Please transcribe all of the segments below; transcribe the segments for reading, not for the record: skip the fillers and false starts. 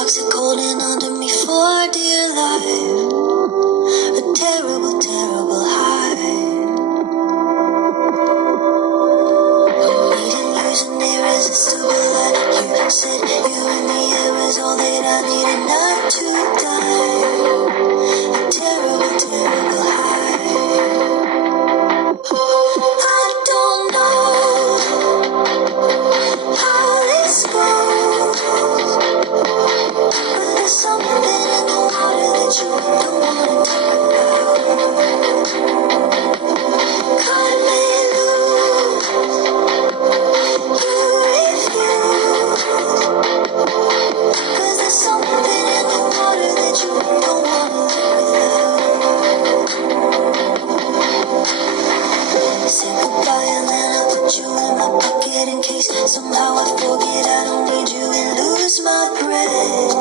toxic holding onto me for dear life. A terrible, terrible high. Needing years and irresistible light. You said you and me, it was all that I needed not to die. A terrible, terrible high. I don't know how this goes, but there's something in the water that you don't want to talk about. Cut me loose, you refuse, 'cause there's something in the water that you don't want to live without. Say goodbye and then I put you in my pocket in case somehow I forget I don't need you and lose my breath.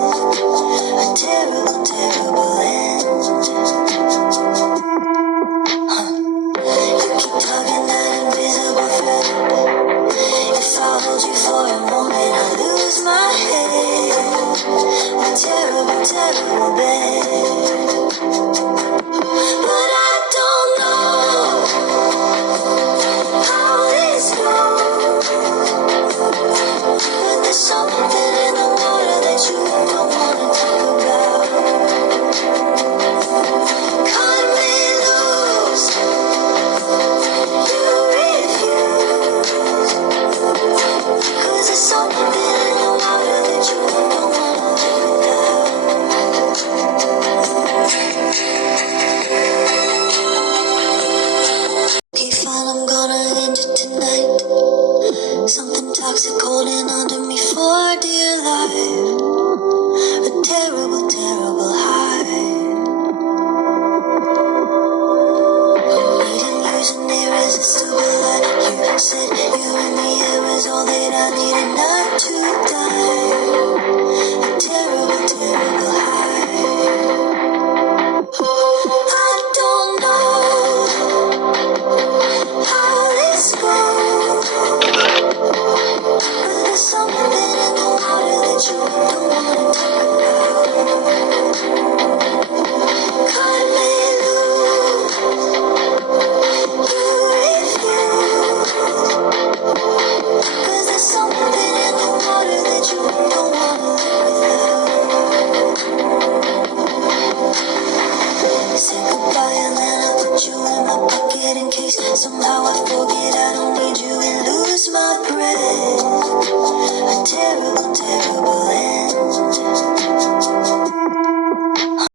A terrible, terrible end. You keep tugging that invisible thread. If I hold you for a moment, I lose my head. A terrible, terrible bed. But I don't know how this goes, but there's something in the water that you don't want to talk about. Cut me loose, you refuse, 'cause there's something in the water that you don't want to live without. Okay, fine, I'm gonna end it tonight. Something toxic holding onto me for dear life. A terrible, terrible high. Needing years and irresistible light. You said you and me, it was all that I needed not to die. A terrible, terrible high. I don't know how this goes, but there's something in the water that you don't want to talk about. Cut me loose, you refuse, 'cause there's something in the water that you don't want to live without. Say goodbye and then I put you in my pocket in case somehow I forget